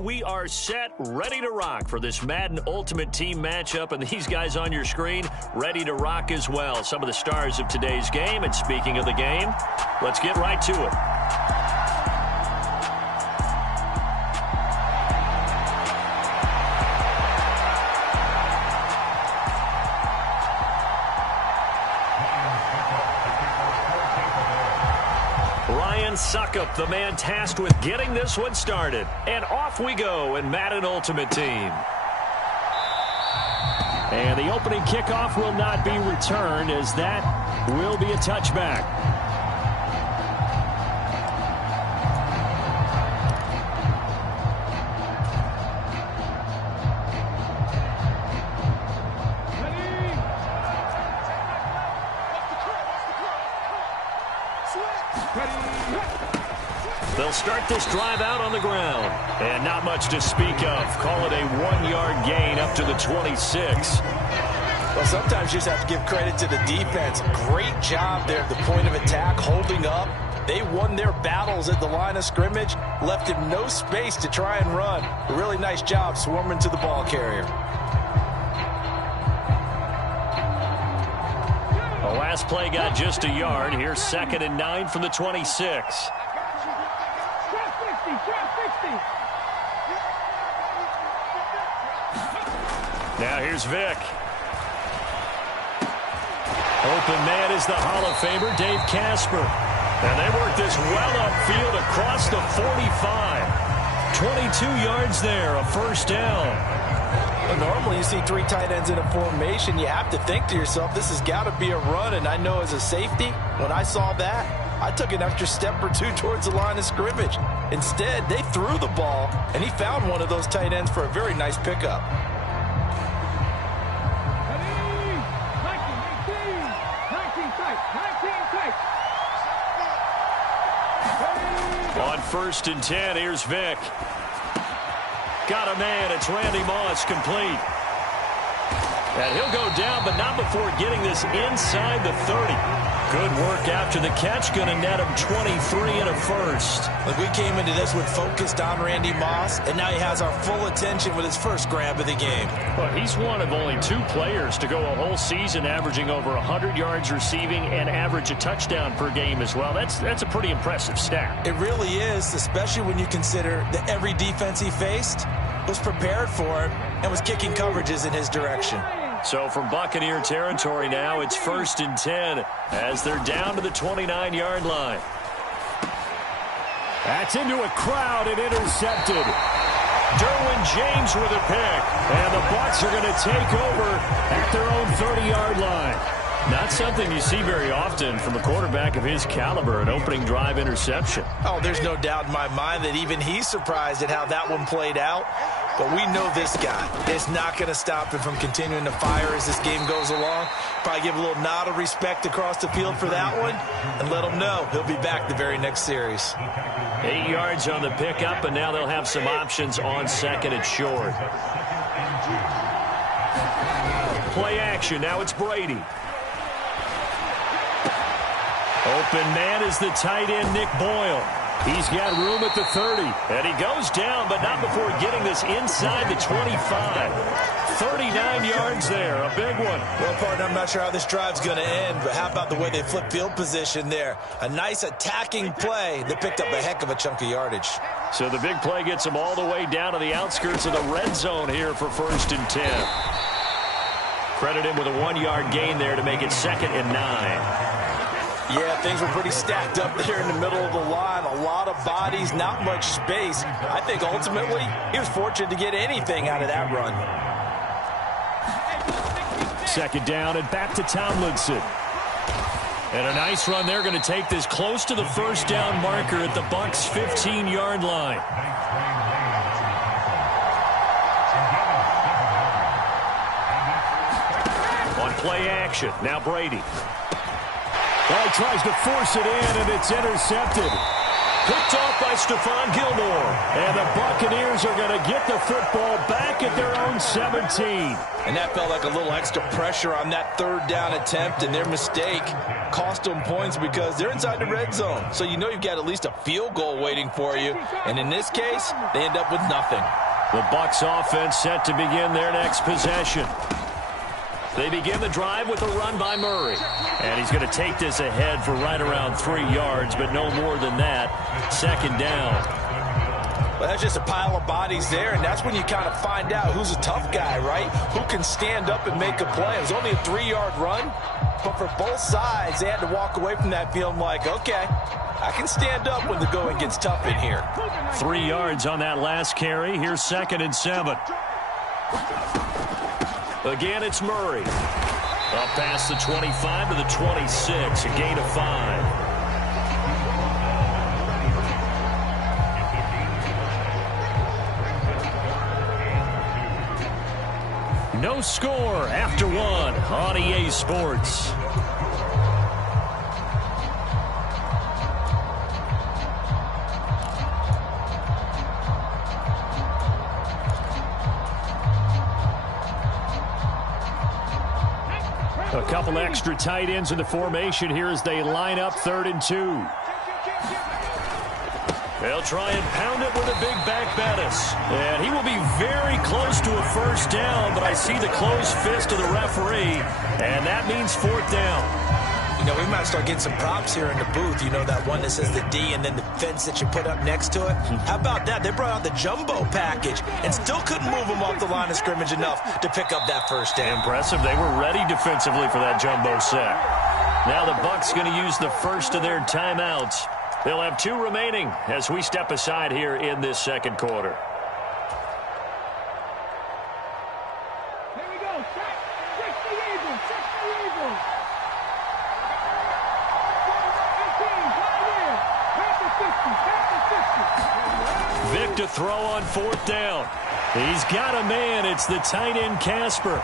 we are set, ready to rock for this Madden Ultimate Team matchup, and these guys on your screen ready to rock as well. Some of the stars of today's game, and speaking of the game, let's get right to it. Suckup, the man tasked with getting this one started. And off we go in Madden Ultimate Team. And the opening kickoff will not be returned, as that will be a touchback. They'll start this drive out on the ground. And not much to speak of. Call it a 1-yard gain up to the 26. Well, sometimes you just have to give credit to the defense. Great job there at the point of attack, holding up. They won their battles at the line of scrimmage, left him no space to try and run. A really nice job swarming to the ball carrier. The last play got just a yard. Here's 2nd and 9 from the 26. Now here's Vic. Open man is the Hall of Famer, Dave Casper. And they work this well upfield across the 45. 22 yards there, a first down. Well, normally you see 3 tight ends in a formation. You have to think to yourself, this has got to be a run. And I know as a safety, when I saw that, I took an extra step or two towards the line of scrimmage. Instead, they threw the ball, and he found one of those tight ends for a very nice pickup. On 1st and 10, here's Vic. Got a man, it's Randy Moss, complete. And he'll go down, but not before getting this inside the 30. Good work after the catch, going to net him 23 and a first. Look, we came into this one focused on Randy Moss, and now he has our full attention with his first grab of the game. Well, he's one of only 2 players to go a whole season averaging over 100 yards receiving and average a touchdown per game as well. That's a pretty impressive stat. It really is, especially when you consider that every defense he faced was prepared for him and was kicking coverages in his direction. So from Buccaneer territory now, it's 1st and 10 as they're down to the 29-yard line. That's into a crowd and intercepted. Derwin James with a pick. And the Bucs are going to take over at their own 30-yard line. Not something you see very often from a quarterback of his caliber, an opening drive interception. Oh, there's no doubt in my mind that even he's surprised at how that one played out. But we know this guy is not going to stop him from continuing to fire as this game goes along. Probably give a little nod of respect across the field for that one and let him know he'll be back the very next series. 8 yards on the pickup, and now they'll have some options on 2nd and short. Play action. Now it's Brady. Open man is the tight end, Nick Boyle. He's got room at the 30. And he goes down, but not before getting this inside the 25. 39 yards there, a big one. Well, partner, I'm not sure how this drive's going to end, but how about the way they flip field position there? A nice attacking play that picked up a heck of a chunk of yardage. So the big play gets them all the way down to the outskirts of the red zone here for 1st and 10. Credit him with a 1-yard gain there to make it 2nd and 9. Yeah, things were pretty stacked up there in the middle of the line. A lot of bodies, not much space. I think ultimately he was fortunate to get anything out of that run. 2nd down and back to Tomlinson. And a nice run there, going to take this close to the 1st down marker at the Bucs' 15-yard line. On play action, now Brady. Well, he tries to force it in, and it's intercepted. Picked off by Stephon Gilmore. And the Buccaneers Buccaneers are going to get the football back at their own 17. And that felt like a little extra pressure on that third down attempt, and their mistake cost them points because they're inside the red zone. So you know you've got at least a field goal waiting for you. And in this case, they end up with nothing. The Bucs offense set to begin their next possession. They begin the drive with a run by Murray. And he's going to take this ahead for right around 3 yards, but no more than that. Second down. Well, that's just a pile of bodies there, and that's when you kind of find out who's a tough guy, right? Who can stand up and make a play. It was only a 3-yard run, but for both sides, they had to walk away from that feeling like, okay, I can stand up when the going gets tough in here. 3 yards on that last carry. Here's 2nd and 7. Again, it's Murray. Up past the 25 to the 26, a gain of 5. No score after 1 on EA Sports. A couple extra tight ends in the formation here as they line up 3rd and 2. They'll try and pound it with a big back Bettis. And he will be very close to a first down, but I see the closed fist of the referee, and that means 4th down. You know, we might start getting some props here in the booth. You know, that one that says the D and then the fence that you put up next to it. How about that? They brought out the jumbo package and still couldn't move them off the line of scrimmage enough to pick up that first down. Impressive. They were ready defensively for that jumbo set. Now the Bucs going to use the first of their timeouts. They'll have 2 remaining as we step aside here in this second quarter. Here we go. Check the Eagles. Check the Eagles. Vic to throw on 4th down. He's got a man. It's the tight end Casper.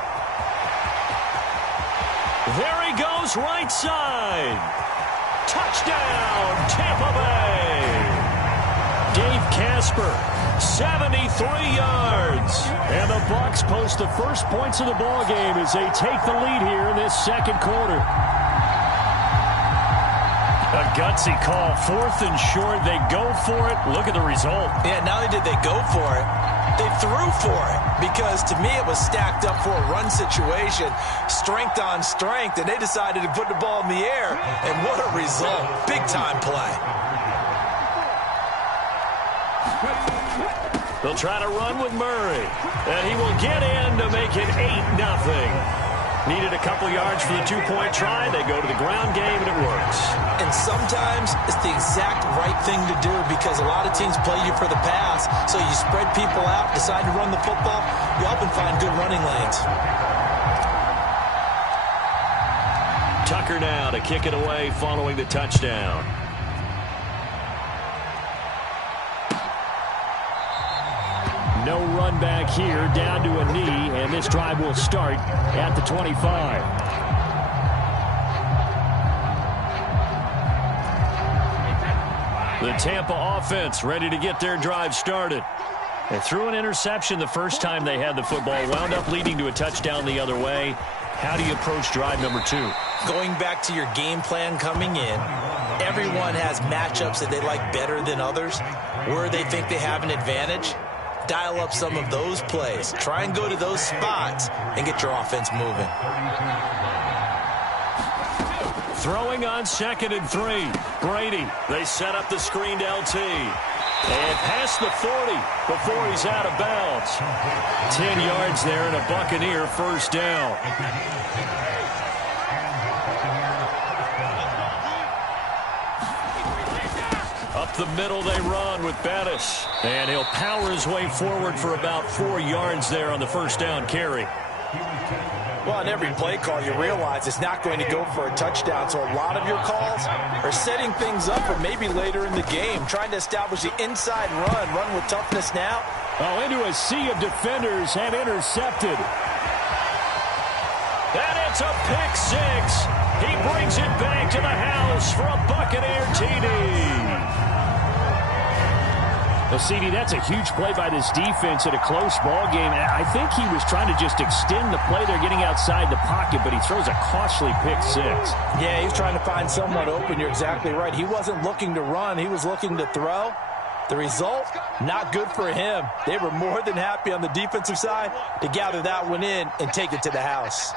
There he goes, right side. Touchdown, Tampa Bay. Dave Casper, 73 yards. And the Bucs post the first points of the ball game as they take the lead here in this second quarter. A gutsy call, 4th and short. They go for it. Look at the result. Yeah, not only did they go for it, they threw for it, because to me it was stacked up for a run situation, strength on strength, and they decided to put the ball in the air, and what a result. Big time play. They'll try to run with Murray, and he will get in to make it 8-0. Needed a couple yards for the 2-point try. They go to the ground game, and it works. And sometimes it's the exact right thing to do, because a lot of teams play you for the pass. So you spread people out, decide to run the football. You often find good running lanes. Tucker now to kick it away following the touchdown. No run back here, down to a knee, and this drive will start at the 25. The Tampa offense ready to get their drive started. They threw an interception the first time they had the football, wound up leading to a touchdown the other way. How do you approach drive number 2? Going back to your game plan coming in, everyone has matchups that they like better than others, where they think they have an advantage. Dial up some of those plays. Try and go to those spots and get your offense moving. Throwing on 2nd and 3. Brady, they set up the screened LT. And past the 40 before he's out of bounds. 10 yards there and a Buccaneer first down. Up the middle they run with Bettis. And he'll power his way forward for about 4 yards there on the first down carry. Well, on every play call, you realize it's not going to go for a touchdown. So a lot of your calls are setting things up for maybe later in the game, trying to establish the inside run with toughness now. Oh, into a sea of defenders and intercepted. And it's a pick 6. He brings it back to the house for a Buccaneer TD. Well, CD, that's a huge play by this defense at a close ball game. I think he was trying to just extend the play. They're getting outside the pocket, but he throws a costly pick six. Yeah, he's trying to find someone open. You're exactly right. He wasn't looking to run. He was looking to throw. The result, not good for him. They were more than happy on the defensive side to gather that one in and take it to the house.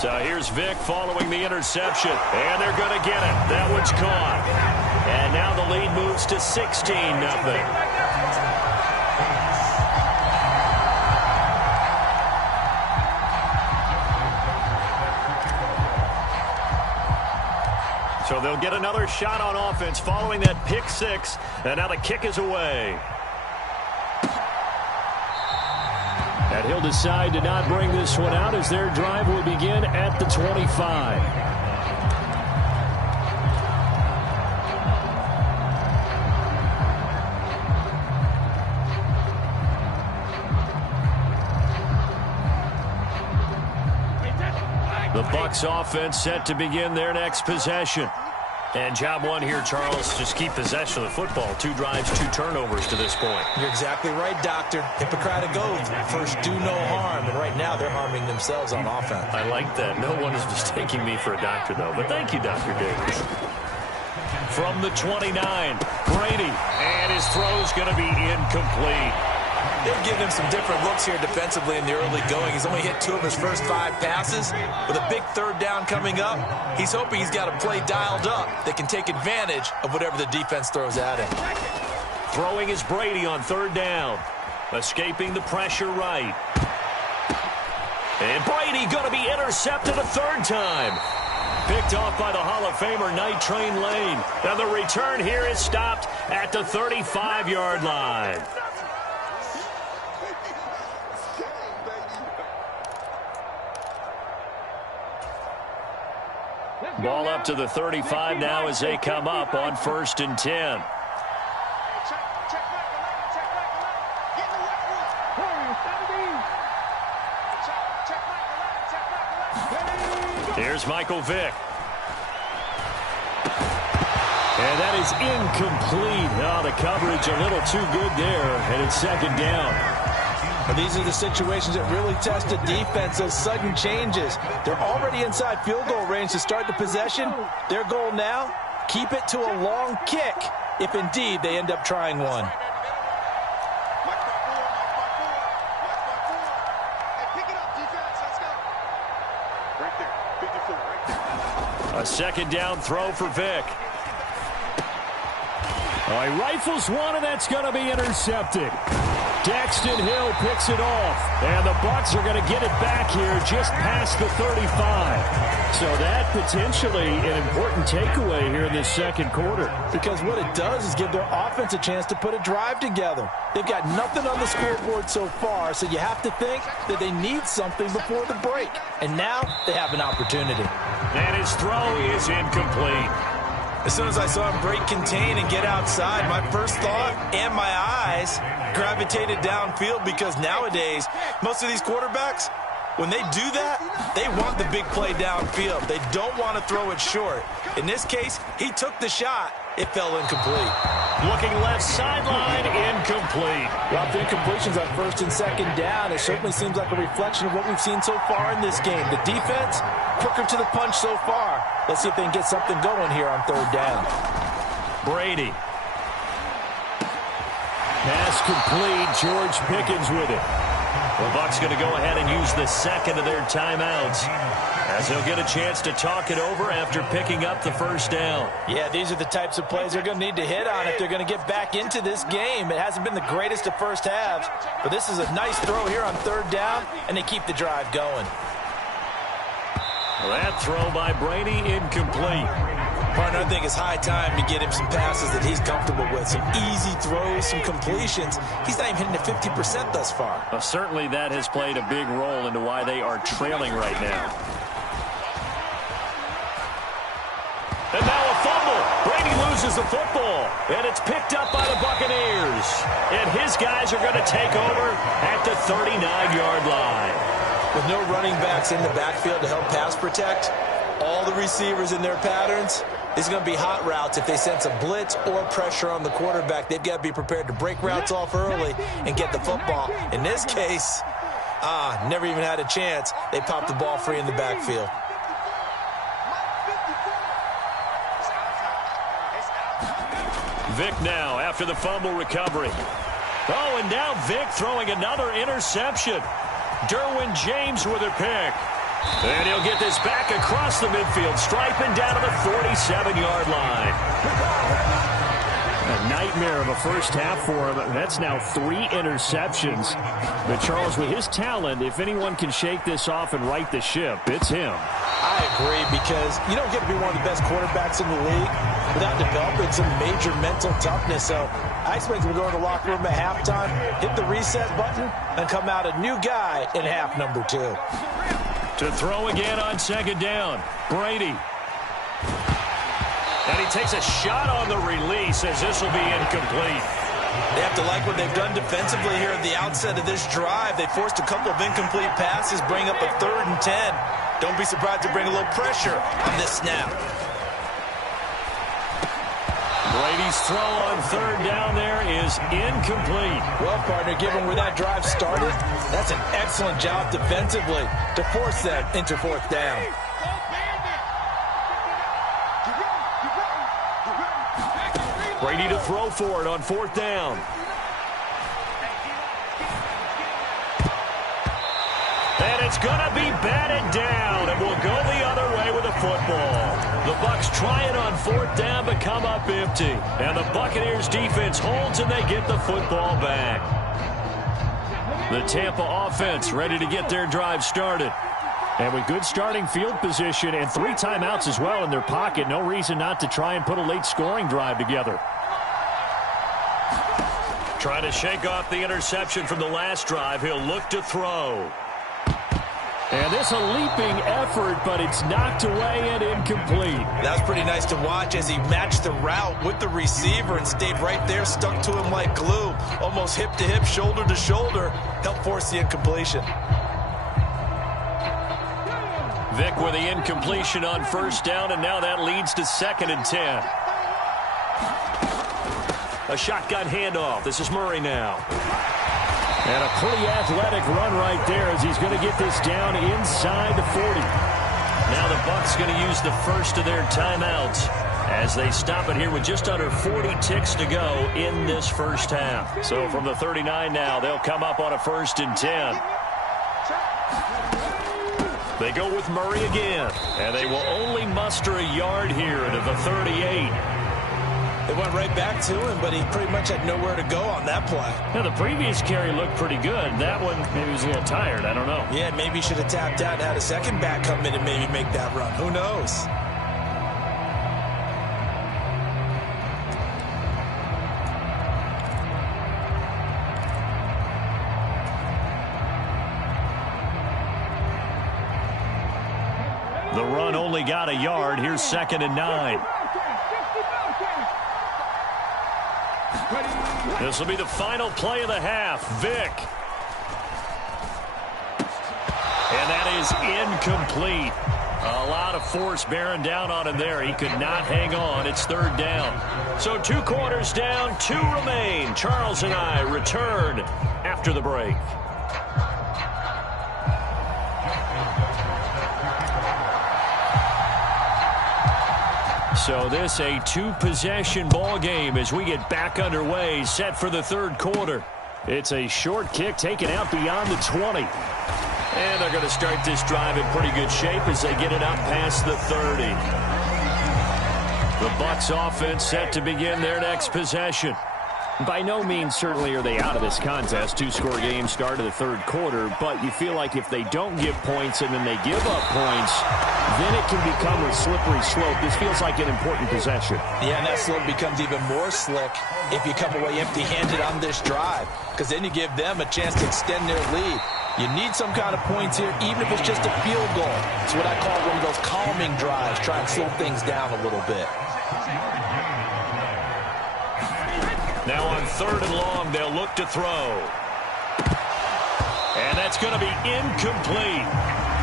So here's Vic following the interception, and they're going to get it. That one's caught. And now the lead moves to 16-0. So they'll get another shot on offense following that pick six, and now the kick is away. And he'll decide to not bring this one out as their drive will begin at the 25. The Bucs offense set to begin their next possession. And job one here, Charles, just keep possession of the football. 2 drives, 2 turnovers to this point. You're exactly right, Doctor. Hippocratic oath. First, do no harm. And right now, they're harming themselves on offense. I like that. No one is mistaking me for a doctor, though. But thank you, Dr. Davis. From the 29, Brady. And his throw's going to be incomplete. They've given him some different looks here defensively in the early going. He's only hit 2 of his first 5 passes. With a big 3rd down coming up, he's hoping he's got a play dialed up that can take advantage of whatever the defense throws at him. Throwing is Brady on 3rd down. Escaping the pressure right. And Brady going to be intercepted a 3rd time. Picked off by the Hall of Famer Night Train Lane. And the return here is stopped at the 35-yard line. Ball up to the 35 now as they come up on 1st and 10. Here's Michael Vick. And that is incomplete. Oh, the coverage a little too good there, and it's 2nd down. And these are the situations that really test a defense, those sudden changes. They're already inside field goal range to start the possession. Their goal now, keep it to a long kick, if indeed they end up trying one. A 2nd down throw for Vick. He rifles one, and that's going to be intercepted. Daxton Hill picks it off, and the Bucs are going to get it back here just past the 35. So that potentially an important takeaway here in this 2nd quarter. Because what it does is give their offense a chance to put a drive together. They've got nothing on the scoreboard so far, so you have to think that they need something before the break. And now they have an opportunity. And his throw is incomplete. As soon as I saw him break contain and get outside, my first thought and my eyes gravitated downfield, because nowadays, most of these quarterbacks, when they do that, they want the big play downfield. They don't want to throw it short. In this case, he took the shot. It fell incomplete. Looking left sideline, incomplete. Well, the incompletions on 1st and 2nd down, it certainly seems like a reflection of what we've seen so far in this game. The defense, quicker to the punch so far. Let's see if they can get something going here on 3rd down. Brady. Pass complete. George Pickens with it. The Bucs going to go ahead and use the 2nd of their timeouts, as they'll get a chance to talk it over after picking up the 1st down. Yeah, these are the types of plays they're going to need to hit on if they're going to get back into this game. It hasn't been the greatest of first halves, but this is a nice throw here on 3rd down, and they keep the drive going. That throw by Brady, incomplete. Partner, I think it's high time to get him some passes that he's comfortable with. Some easy throws, some completions. He's not even hitting at 50% thus far. Well, certainly that has played a big role into why they are trailing right now. And now a fumble. Brady loses the football, and it's picked up by the Buccaneers. And his guys are going to take over at the 39-yard line. With no running backs in the backfield to help pass protect, all the receivers in their patterns. It's going to be hot routes if they sense a blitz or pressure on the quarterback. They've got to be prepared to break routes off early and get the football. In this case, never even had a chance. They popped the ball free in the backfield. Vic now after the fumble recovery. Oh, and now Vic throwing another interception. Derwin James with a pick. And he'll get this back across the midfield, striping down to the 47-yard line. A nightmare of a first half for him. That's now 3 interceptions. But Charles, with his talent, if anyone can shake this off and right the ship, it's him. I agree, because you don't get to be one of the best quarterbacks in the league without developing some major mental toughness. So I expect him to go to the locker room at halftime, hit the reset button, and come out a new guy in half number 2. To throw again on second down, Brady. And he takes a shot on the release as this will be incomplete. They have to like what they've done defensively here at the outset of this drive. They forced a couple of incomplete passes, bring up a 3rd and 10. Don't be surprised to bring a little pressure on this snap. Brady's throw on 3rd down there is incomplete. Well, partner, given where that drive started, that's an excellent job defensively to force them into 4th down. Brady to throw for it on 4th down. And it's going to be batted down, and we'll go the other way with the football. The Bucs trying on 4th down, but come up empty. And the Buccaneers defense holds, and they get the football back. The Tampa offense ready to get their drive started. And with good starting field position and 3 timeouts as well in their pocket, no reason not to try and put a late scoring drive together. Trying to shake off the interception from the last drive. He'll look to throw. And this a leaping effort, but it's knocked away and incomplete. That was pretty nice to watch as he matched the route with the receiver and stayed right there, stuck to him like glue. Almost hip to hip, shoulder to shoulder, helped force the incompletion. Vic with the incompletion on 1st down, and now that leads to 2nd and 10. A shotgun handoff. This is Murray now. And a pretty athletic run right there as he's going to get this down inside the 40. Now the Bucs going to use the first of their timeouts as they stop it here with just under 40 ticks to go in this first half. So from the 39 now, they'll come up on a 1st and 10. They go with Murray again, and they will only muster a yard here to the 38. They went right back to him, but he pretty much had nowhere to go on that play. Now, the previous carry looked pretty good. That one, maybe he was a little tired. I don't know. Yeah, maybe he should have tapped out and had a second back come in and maybe make that run. Who knows? The run only got a yard. Here's 2nd and 9. This will be the final play of the half. Vic. And that is incomplete. A lot of force bearing down on him there. He could not hang on. It's 3rd down. So 2 quarters down, 2 remain. Charles and I return after the break. So this a 2-possession ball game as we get back underway, set for the 3rd quarter. It's a short kick taken out beyond the 20. And they're going to start this drive in pretty good shape as they get it up past the 30. The Bucs offense set to begin their next possession. By no means certainly are they out of this contest. 2-score game start of the 3rd quarter, but you feel like if they don't give points and then they give up points, then it can become a slippery slope. This feels like an important possession. Yeah, and that slope becomes even more slick if you come away empty-handed on this drive, because then you give them a chance to extend their lead. You need some kind of points here, even if it's just a field goal. It's what I call one of those calming drives, try and slow things down a little bit. Now on 3rd and long, they'll look to throw. And that's going to be incomplete.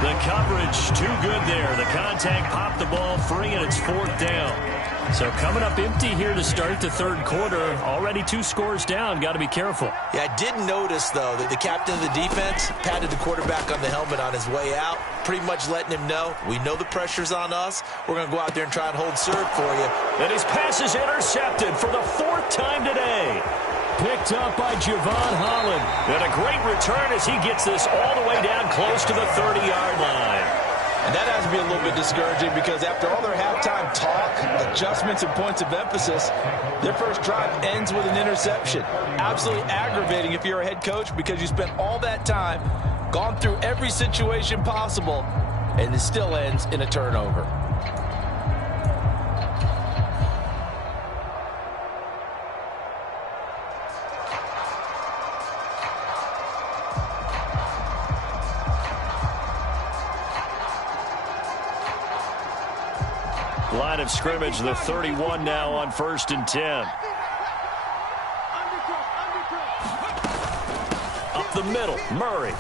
The coverage too good there. The contact popped the ball free, and it's 4th down. So coming up empty here to start the third quarter. Already 2 scores down. Got to be careful. Yeah, I did notice, though, that the captain of the defense patted the quarterback on the helmet on his way out, pretty much letting him know, we know the pressure's on us. We're going to go out there and try and hold serve for you. And his pass is intercepted for the 4th time today. Picked up by Javon Holland. And a great return as he gets this all the way down close to the 30-yard line. And that has to be a little bit discouraging because after all their halftime talk, adjustments, and points of emphasis, their first drive ends with an interception. Absolutely aggravating if you're a head coach because you spent all that time, gone through every situation possible, and it still ends in a turnover. Line of scrimmage, the 31 now on 1st and 10. Up the middle, Murray.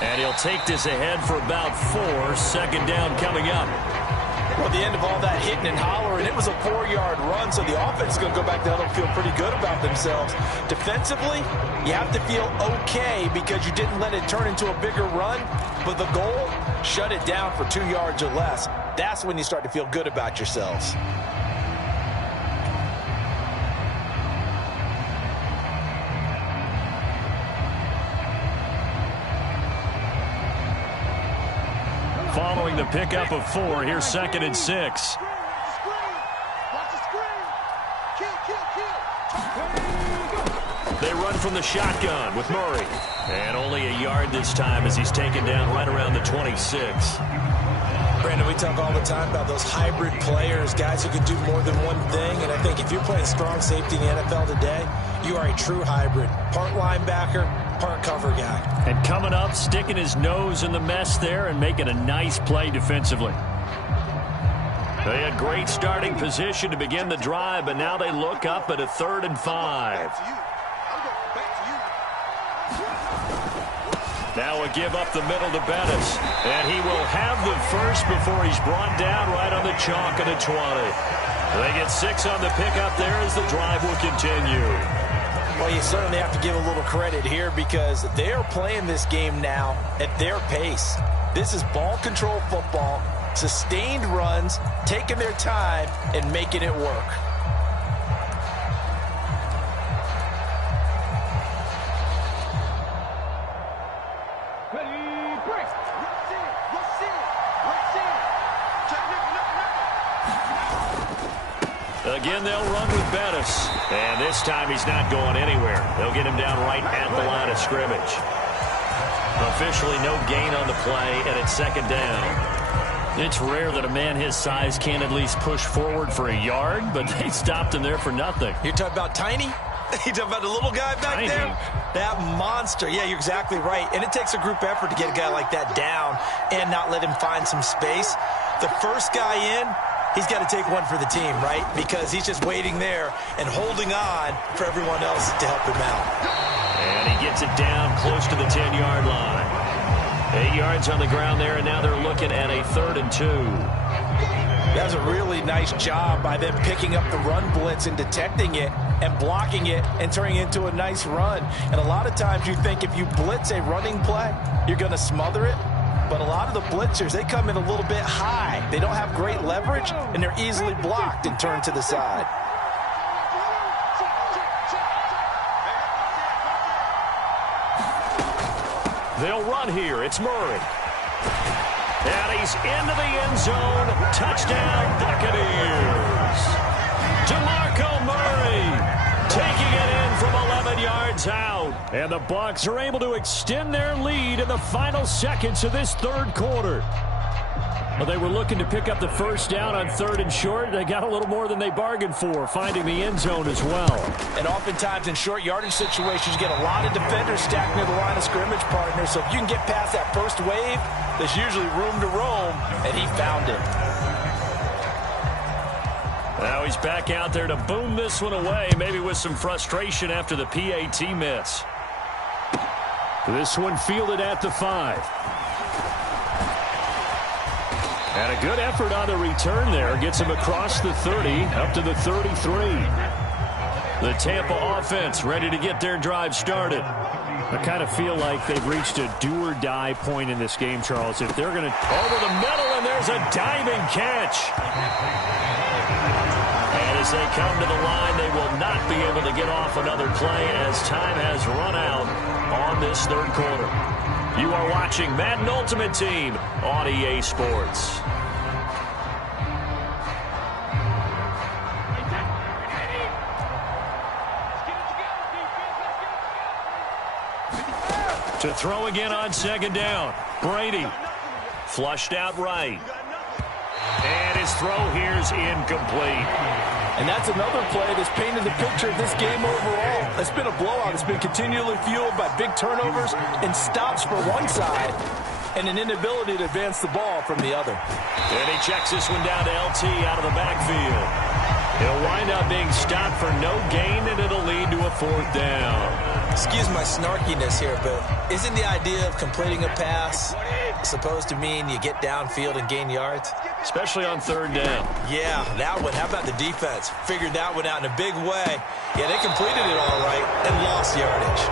And he'll take this ahead for about 4. 2nd down coming up. Well, at the end of all that hitting and hollering, it was a 4-yard run, so the offense is going to go back to huddle and feel pretty good about themselves. Defensively, you have to feel okay because you didn't let it turn into a bigger run, but the goal, shut it down for 2 yards or less. That's when you start to feel good about yourselves. Following the pickup of 4, here's 2nd and 6. They run from the shotgun with Murray. And only a yard this time as he's taken down right around the 26. Brandon, we talk all the time about those hybrid players, guys who can do more than one thing. And I think if you're playing strong safety in the NFL today, you are a true hybrid. Part linebacker, part cover guy. And coming up, sticking his nose in the mess there and making a nice play defensively. They had great starting position to begin the drive, but now they look up at a 3rd and 5. Now a give up the middle to Bettis. And he will have the first before he's brought down right on the chalk of the 20. They get 6 on the pickup there as the drive will continue. Well, you certainly have to give a little credit here because they are playing this game now at their pace. This is ball control football, sustained runs, taking their time, and making it work. Again, they'll run with Bettis. And this time he's not going anywhere. They'll get him down right at the line of scrimmage. Officially no gain on the play, and it's 2nd down. It's rare that a man his size can't at least push forward for a yard, but they stopped him there for nothing. You're talking about Tiny? You're talking about the little guy back Tiny. there? That monster. Yeah, you're exactly right. And it takes a group effort to get a guy like that down and not let him find some space. The first guy in, he's got to take one for the team, right? Because he's just waiting there and holding on for everyone else to help him out. And he gets it down close to the 10-yard line. 8 yards on the ground there, and now they're looking at a 3rd and 2. That was a really nice job by them picking up the run blitz and detecting it and blocking it and turning it into a nice run. And a lot of times you think if you blitz a running play, you're going to smother it. But a lot of the blitzers, they come in a little bit high. They don't have great leverage, and they're easily blocked and turned to the side. They'll run here. It's Murray. And he's into the end zone. Touchdown, Buccaneers. DeMarco Murray taking it in from 11 yards out. And the Bucs are able to extend their lead in the final seconds of this third quarter. Well, they were looking to pick up the first down on 3rd and short. They got a little more than they bargained for, finding the end zone as well. And oftentimes in short yardage situations, you get a lot of defenders stacked near the line of scrimmage, partner. So if you can get past that first wave, there's usually room to roam, and he found it. Now he's back out there to boom this one away, maybe with some frustration after the PAT miss. This one fielded at the 5. And a good effort on the return there. Gets him across the 30, up to the 33. The Tampa offense ready to get their drive started. I kind of feel like they've reached a do-or-die point in this game, Charles. If they're going to... Over the middle, and there's a diving catch. And as they come to the line, they will not be able to get off another play as time has run out on this third quarter. You are watching Madden Ultimate Team on EA Sports. To throw again on second down. Brady flushed out right. And his throw here's incomplete. And that's another play that's painted the picture of this game overall. It's been a blowout. It's been continually fueled by big turnovers and stops for one side and an inability to advance the ball from the other. And he checks this one down to LT out of the backfield. He'll wind up being stopped for no gain, and it'll lead to a fourth down. Excuse my snarkiness here, but isn't the idea of completing a pass supposed to mean you get downfield and gain yards? Especially on third down. Yeah, that one. How about the defense? Figured that one out in a big way. Yeah, they completed it all right and lost yardage.